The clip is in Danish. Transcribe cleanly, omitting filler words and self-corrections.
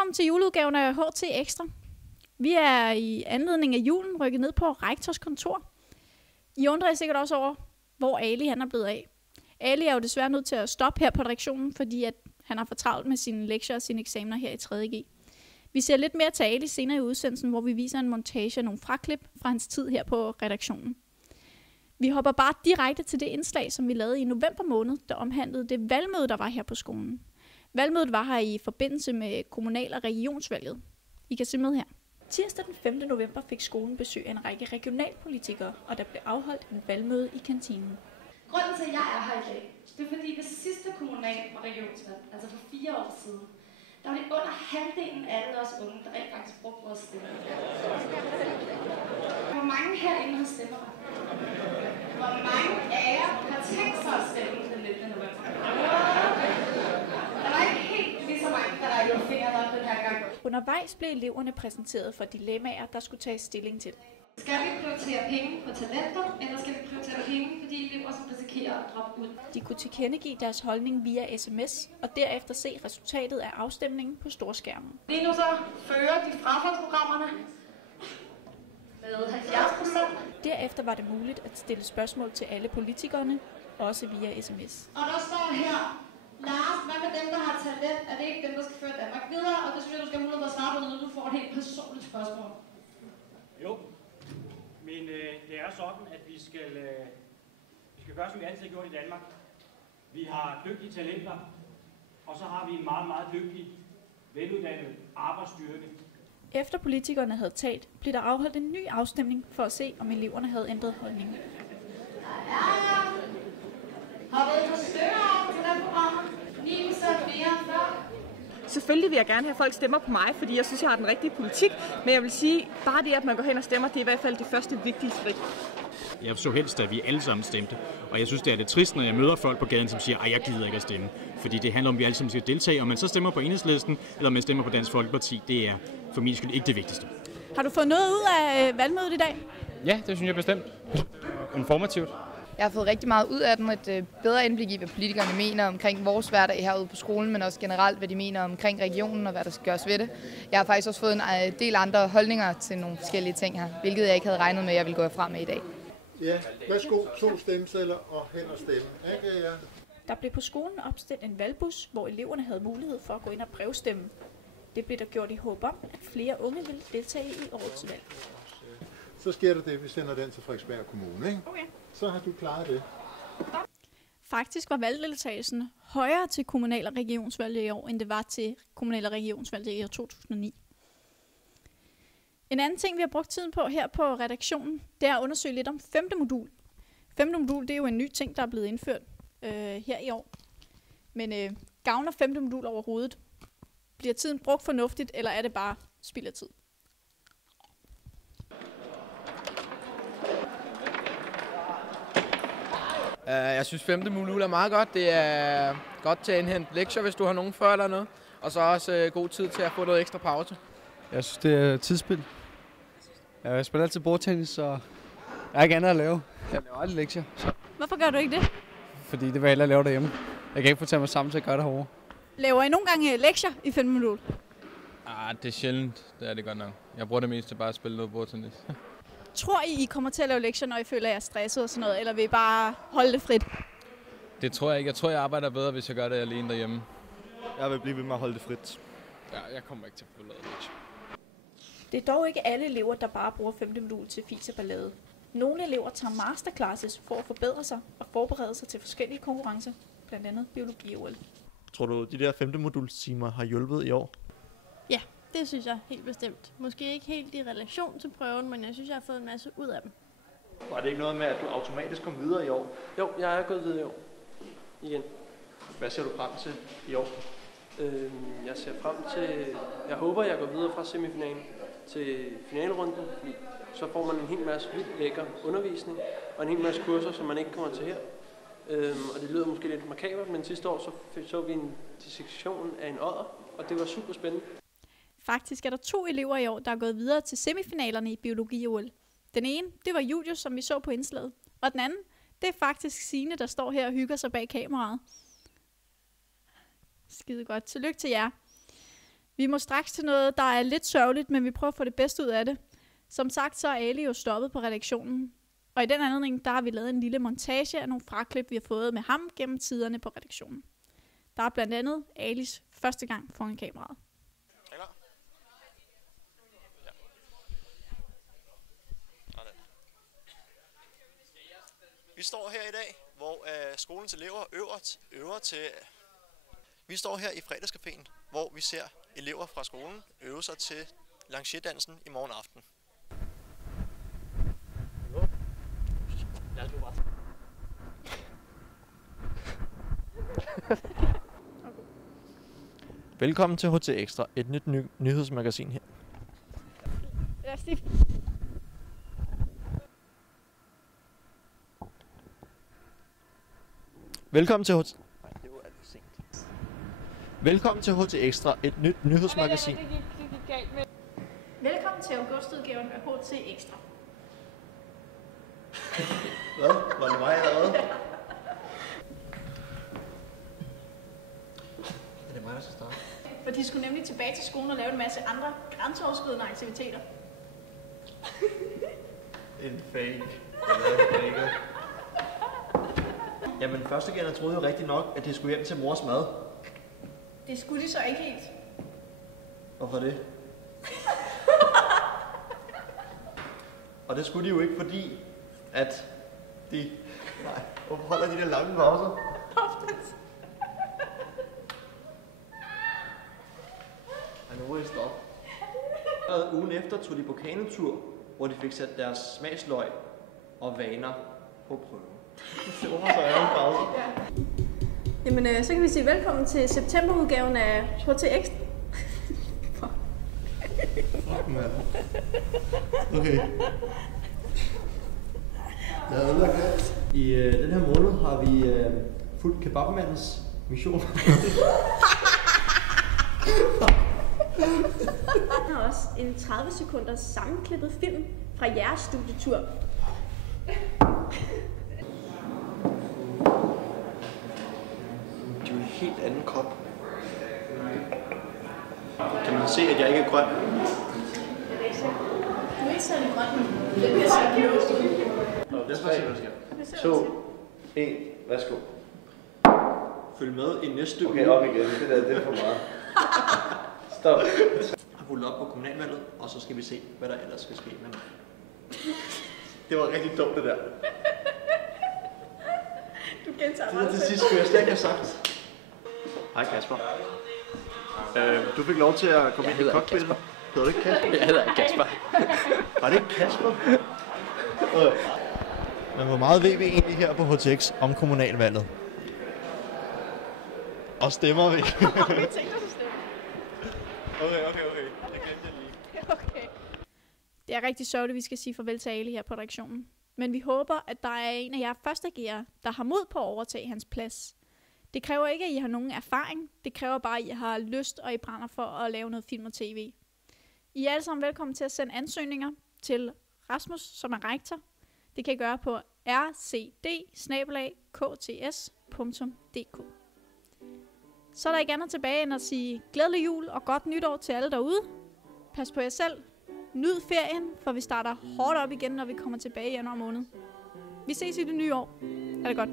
Velkommen til juleudgaven af HT Ekstra. Vi er i anledning af julen rykket ned på rektors kontor. I undrer jer sikkert også over, hvor Ali han er blevet af. Ali er jo desværre nødt til at stoppe her på direktionen, fordi at han har for travlt med sine lektier og sine eksamener her i 3.G. Vi ser lidt mere til Ali senere i udsendelsen, hvor vi viser en montage af nogle fraklip fra hans tid her på redaktionen. Vi hopper bare direkte til det indslag, som vi lavede i november måned, der omhandlede det valgmøde, der var her på skolen. Valgmødet var her i forbindelse med kommunal- og regionsvalget. I kan se med her. Tirsdag den 5. november fik skolen besøg af en række regionalpolitikere, og der blev afholdt en valgmøde i kantinen. Grunden til, at jeg er her i dag, det er fordi ved sidste kommunal- og regionsvalg, altså for 4 år siden, der var det under halvdelen af alle os unge, der rent faktisk brugte vores stemme. Hvor mange herinde har stemmer? Hvor mange af jer har tænkt sig at stemme den 19. november? Der var ikke helt lige så mange, der rækkede fingeren op den her gang. Undervejs blev eleverne præsenteret for dilemmaer, der skulle tages stilling til. Skal vi prioritere penge på talenter, eller skal vi prioritere penge på de elever, som risikerer at droppe ud? De kunne tilkendegive deres holdning via sms, og derefter se resultatet af afstemningen på storskærmen. Lige nu så fører de frafaldsprogrammerne med 70%. Derefter var det muligt at stille spørgsmål til alle politikerne, også via sms. Og der står her, Lars, hvad med dem, der har talent? Er det ikke dem, der skal føre Danmark videre? Og det synes jeg, du skal have mulighed for at svare på, når du får et helt personligt spørgsmål. Jo, men det er sådan, at vi skal gøre, som vi altid har gjort i Danmark. Vi har dygtige talenter, og så har vi en meget, meget dygtig, veluddannet arbejdsstyrke. Efter politikerne havde talt, blev der afholdt en ny afstemning for at se, om eleverne havde ændret holdning. Har været på stykker til den programmer? 9% mere end før. Selvfølgelig vil jeg gerne have, at folk stemmer på mig, fordi jeg synes, jeg har den rigtige politik. Men jeg vil sige, bare det, at man går hen og stemmer, det er i hvert fald det første vigtige skridt. Jeg så helst, at vi alle sammen stemte. Og jeg synes, det er lidt trist, når jeg møder folk på gaden, som siger, at jeg gider ikke at stemme. Fordi det handler om, at vi alle sammen skal deltage. Om man så stemmer på Enhedslisten, eller om man stemmer på Dansk Folkeparti, det er for min skyld ikke det vigtigste. Har du fået noget ud af valgmødet i dag? Ja, det synes jeg bestemt. Informativt. Jeg har fået rigtig meget ud af den, et bedre indblik i, hvad politikerne mener omkring vores hverdag herude på skolen, men også generelt, hvad de mener omkring regionen og hvad der skal gøres ved det. Jeg har faktisk også fået en del andre holdninger til nogle forskellige ting her, hvilket jeg ikke havde regnet med, at jeg ville gå frem med i dag. Ja, værsgo, 2 stemmesedler og hen og stemme. Ikke, ja. Der blev på skolen opstillet en valgbus, hvor eleverne havde mulighed for at gå ind og brevstemme. Det blev der gjort i håb om, at flere unge ville deltage i årets valg. Så sker der det, vi sender den til Frederiksberg Kommune, ikke? Okay. Så har du klaret det. Faktisk var valgdeltagelsen højere til kommunal- og regionsvalget i år, end det var til kommunal- og regionsvalget i år 2009. En anden ting, vi har brugt tiden på her på redaktionen, det er at undersøge lidt om 5. modul. 5. modul, det er jo en ny ting, der er blevet indført her i år. Men gavner 5. modul overhovedet? Bliver tiden brugt fornuftigt, eller er det bare spild af tid? Jeg synes 5. modul er meget godt. Det er godt til at indhente lektier, hvis du har nogen før eller noget. Og så også god tid til at få noget ekstra pause. Jeg synes, det er tidsspil. Jeg spiller altid bordtennis, så jeg har ikke andet at lave. Jeg laver aldrig lektier. Så. Hvorfor gør du ikke det? Fordi det vil jeg hellere lave derhjemme. Jeg kan ikke få taget mig sammen til at gøre det herovre. Laver I nogle gange lektier i 5. modul? Det er sjældent. Det er det godt nok. Jeg bruger det mest til bare at spille noget bordtennis. Tror I kommer til at lave lektier, når I føler, at jeg er stresset og sådan noget, eller vil I bare holde det frit? Det tror jeg ikke. Jeg tror, jeg arbejder bedre, hvis jeg gør det alene derhjemme. Jeg vil blive ved med at holde det frit. Ja, jeg kommer ikke til at få lavet lektier. Det er dog ikke alle elever, der bare bruger 5. modul til fis og ballade. Nogle elever tager masterclasses for at forbedre sig og forberede sig til forskellige konkurrencer, blandt andet biologi-OL. Tror du, de der 5. modulstimer har hjulpet i år? Ja, det synes jeg helt bestemt. Måske ikke helt i relation til prøven, men jeg synes, jeg har fået en masse ud af dem. Var det ikke noget med, at du automatisk kom videre i år? Jo, jeg er gået videre i år. Igen. Hvad ser du frem til i år? Jeg ser frem til... Jeg håber, jeg går videre fra semifinalen til finalerunden, fordi så får man en hel masse vildt lækker undervisning og en hel masse kurser, som man ikke kommer til her. Og det lyder måske lidt makabert, men sidste år så vi en dissektion af en odder, og det var super spændende. Faktisk er der 2 elever i år, der er gået videre til semifinalerne i biologi-OL. Den ene, det var Julius, som vi så på indslaget. Og den anden, det er faktisk Signe, der står her og hygger sig bag kameraet. Skide godt. Tillykke til jer. Vi må straks til noget, der er lidt sørgeligt, men vi prøver at få det bedste ud af det. Som sagt, så er Ali jo stoppet på redaktionen. Og i den anledning, der har vi lavet en lille montage af nogle fraklip, vi har fået med ham gennem tiderne på redaktionen. Der er blandt andet Alis første gang foran kameraet. Vi står her i dag, hvor skolens elever øver til... Vi står her i fredagscaféen, hvor vi ser elever fra skolen øve sig til lancierdansen i morgen aften. Velkommen til HT Extra, et nyt nyhedsmagasin her. Ja, Steve. Velkommen til HT... Nej, det var alt for sent. Velkommen til HT Extra, et nyt nyhedsmagasin. Velkommen til augustudgaven af HT Extra. Hvad? Var det mig allerede? Er det mig, der skal starte? For de skulle nemlig tilbage til skolen og lave en masse andre grænseoverskridende aktiviteter. En fake. Jamen, første gang troede jo rigtig nok, at de skulle hjem til mors mad. Det skulle de så ikke helt. Hvorfor det? Og det skulle de jo ikke, fordi at de... Nej, hvorfor holder de der lange pauser? Nu må I stoppe. Ugen efter tog de på kanotur, hvor de fik sat deres smagsløg og vaner på prøve. Det var så en pause. Jamen, så kan vi sige velkommen til septemberudgaven af HT Extra. Okay. I den her måned har vi fulgt kebabmandens mission. Der er også en 30 sekunders sammenklippet film fra jeres studietur. Det er jo en helt anden kop. Kan man se, at jeg ikke er grøn? Du er ikke særlig grøn. Det bliver så kævest. Det er faktisk, hvad der sker. 2, 1, værsgo. Følg med i næste uge. Okay, op igen. Det er for meget. Stop. Jeg har op på kommunalvalget, og så skal vi se, hvad der ellers skal ske med mig. Det var rigtig dumt, det der. Du gentager meget. Det til sidst skulle jeg slet ikke have sagt. Hej Kasper. Du fik lov til at komme ind i cockpittet. Hedder du ikke Kasper? Jeg hedder Kasper. Var det ikke Kasper? Men hvor meget ved vi egentlig her på HTX om kommunalvalget? Og stemmer vi? Vi tænker at stemme. Okay. Jeg glemte det lige. Okay. Det er rigtig sørgeligt, at vi skal sige farvel til Ali her på redaktionen. Men vi håber, at der er en af jer førsteagere, der har mod på at overtage hans plads. Det kræver ikke, at I har nogen erfaring. Det kræver bare, at I har lyst og I brænder for at lave noget film og tv. I er alle sammen velkommen til at sende ansøgninger til Rasmus, som er rektor. Det kan I gøre på rcd@kts.dk. Så er der ikke andet tilbage end at sige glædelig jul og godt nytår til alle derude. Pas på jer selv. Nyd ferien, for vi starter hårdt op igen, når vi kommer tilbage i januar måned. Vi ses i det nye år. Ha' det godt.